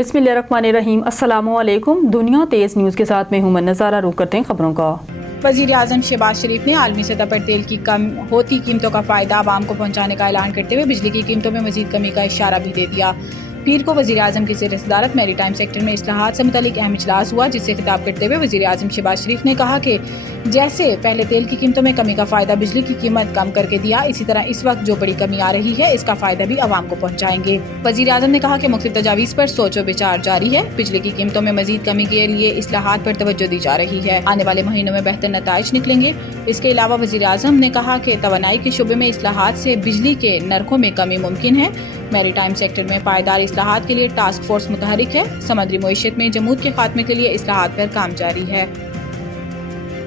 बिस्मिल्लाहिर्रहमानिर्रहीम। अस्सलामुअलैकुम। दुनिया तेज न्यूज़ के साथ मैं हूं नज़ारा। रुक करते हैं खबरों का। वज़ीर आज़म शहबाज शरीफ ने आलमी सतह पर तेल की कम होती कीमतों का फ़ायदा आवाम को पहुँचाने का ऐलान करते हुए बिजली की कीमतों में मज़ीद कमी का इशारा भी दे दिया। पीर को वज़ीर आज़म की ज़ेर सदारत मैरी टाइम सेक्टर में इस्लाहात से मुतालिक अहम इजलास हुआ, जिससे खिताब करते हुए वज़ीर आज़म शहबाज शरीफ ने कहा कि जैसे पहले तेल की कीमतों में कमी का फ़ायदा बिजली की कीमत कम करके दिया, इसी तरह इस वक्त जो बड़ी कमी आ रही है इसका फ़ायदा भी आवाम को पहुँचाएंगे। वज़ीर आज़म ने कहा कि मुख्तलिफ तजावीज़ पर सोचो विचार जारी है। बिजली की कीमतों में मज़ीद कमी के लिए इस्लाहात पर तवज्जो दी जा रही है। आने वाले महीनों में बेहतर नताइज निकलेंगे। इसके अलावा वज़ीर आज़म ने कहा कि तवानाई के शुबे में इस्लाहात से बिजली के नरखों में कमी मुमकिन है। मैरी टाइम सेक्टर में पायदार इस्लाहात के लिए टास्क फोर्स मुतहरिक है। समुद्री मईशत में जमूद के खात्मे के लिए इस्लाहात पर काम जारी है।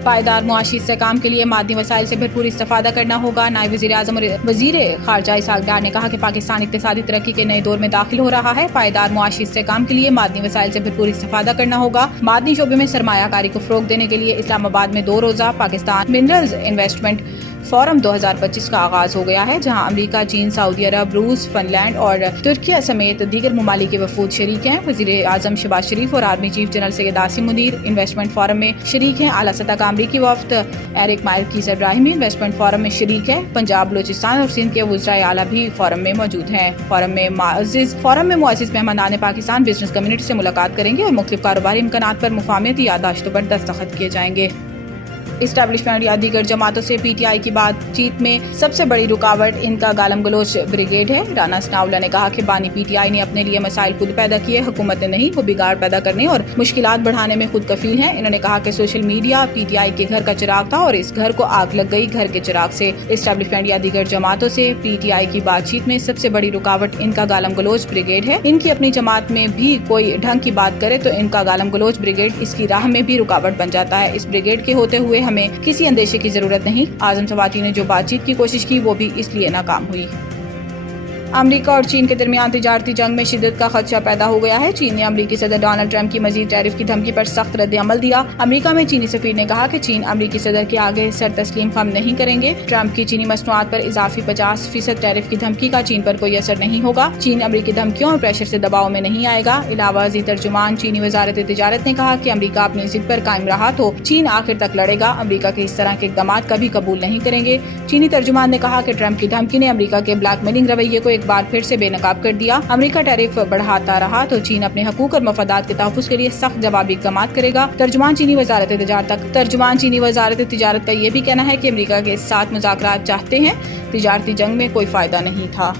पायदार मुआशी इस्तेहकाम के लिए मादनी वसाइल से भरपूर इस्तेफादा करना होगा। नायब वज़ीर आज़म और वज़ीर ख़ारजा इसहाक़ डार ने कहा कि पाकिस्तान इक़्तिसादी तरक्की के नए दौर में दाखिल हो रहा है। पायदार मुआशी इस्तेहकाम के लिए मादनी वसाइल से भरपूर इस्तेफादा करना होगा। मादनी शोबे में सरमायाकारी को फ़रोग़ देने के लिए इस्लामाबाद में 2 रोज़ा पाकिस्तान मिनरल्स इन्वेस्टमेंट फोरम 2025 का आगाज हो गया है, जहां अमेरिका, चीन, सऊदी अरब, रूस, फिनलैंड और तुर्की समेत दीगर ममालिक के वफूद शरीक हैं। वज़ीर आज़म शहबाज शरीफ और army chief general Syed Asim Munir investment forum में शरीक हैं। आला सतह का अमरीकी वफ्द एरिक मार्किस इब्राहिमी इन्वेस्टमेंट फोरम में शरीक है। पंजाब, बलूचिस्तान और सिंध के वज़राए आला भी फोरम में मौजूद हैं। फोरम में मुअज़्ज़िज़ मेहमानान पाकिस्तान बिजनेस कम्युनिटी से मुलाकात करेंगे और मुख्तलिफ कारोबारी इम्कानात पर मुफाहमती याददाश्तों पर दस्तखत किए जाएंगे। इस्टेब्लिशमेंट या दीगर जमातों से पीटीआई की बातचीत में सबसे बड़ी रुकावट इनका गालम गलोच ब्रिगेड है। राना सनाउल्लाह ने कहा कि बानी पीटीआई ने अपने लिए मसाइल खुद पैदा किए, हुकूमत ने नहीं। वो बिगाड़ पैदा करने और मुश्किलात बढ़ाने में खुद कफील हैं। इन्होंने कहा कि सोशल मीडिया पीटीआई के घर का चिराग था और इस घर को आग लग गई घर के चिराग से। इस्टेब्लिशमेंट या दीगर जमातों से पीटीआई की बातचीत में सबसे बड़ी रुकावट इनका गालम गलोच ब्रिगेड है। इनकी अपनी जमात में भी कोई ढंग की बात करे तो इनका गालम गलोच ब्रिगेड इसकी राह में भी रुकावट बन जाता है। इस ब्रिगेड के होते हुए हमें किसी अंदेशे की जरूरत नहीं। आजम सवाती ने जो बातचीत की कोशिश की वो भी इसलिए नाकाम हुई। अमेरिका और चीन के दरमियान तिजारती जंग में शिद्दत का खदशा पैदा हो गया है। चीन ने अमेरिकी सदर डोनाल्ड ट्रंप की मजीद टैरिफ की धमकी पर सख्त रद्द अमल दिया। अमेरिका में चीनी सफीर ने कहा कि चीन अमेरिकी सदर के आगे सर तस्लीम खम नहीं करेंगे। ट्रंप की चीनी मसनूआत पर इजाफी 50% टैरिफ की धमकी का चीन पर कोई असर नहीं होगा। चीन अमेरिकी धमकियों और प्रेशर से दबाव में नहीं आएगा। इलावाजी तर्जुमान चीनी वजारत तिजारत ने कहा कि अमेरिका अपनी जिद पर कायम रहा तो चीन आखिर तक लड़ेगा। अमेरिका के इस तरह के इक़दाम कभी कबूल नहीं करेंगे। चीनी तर्जुमान ने कहा कि ट्रंप की धमकी ने अमेरिका के ब्लैकमेलिंग रवैये को एक बार फिर से बेनकाब कर दिया। अमेरिका टैरिफ बढ़ाता रहा तो चीन अपने हकूक और मफादात के तहफ़्फ़ुज़ के लिए सख्त जवाबी इक़दाम करेगा। तर्जुमान चीनी वजारत तिजारत का ये भी कहना है कि अमेरिका के साथ मुज़ाकरात चाहते हैं। तिजारती जंग में कोई फायदा नहीं था।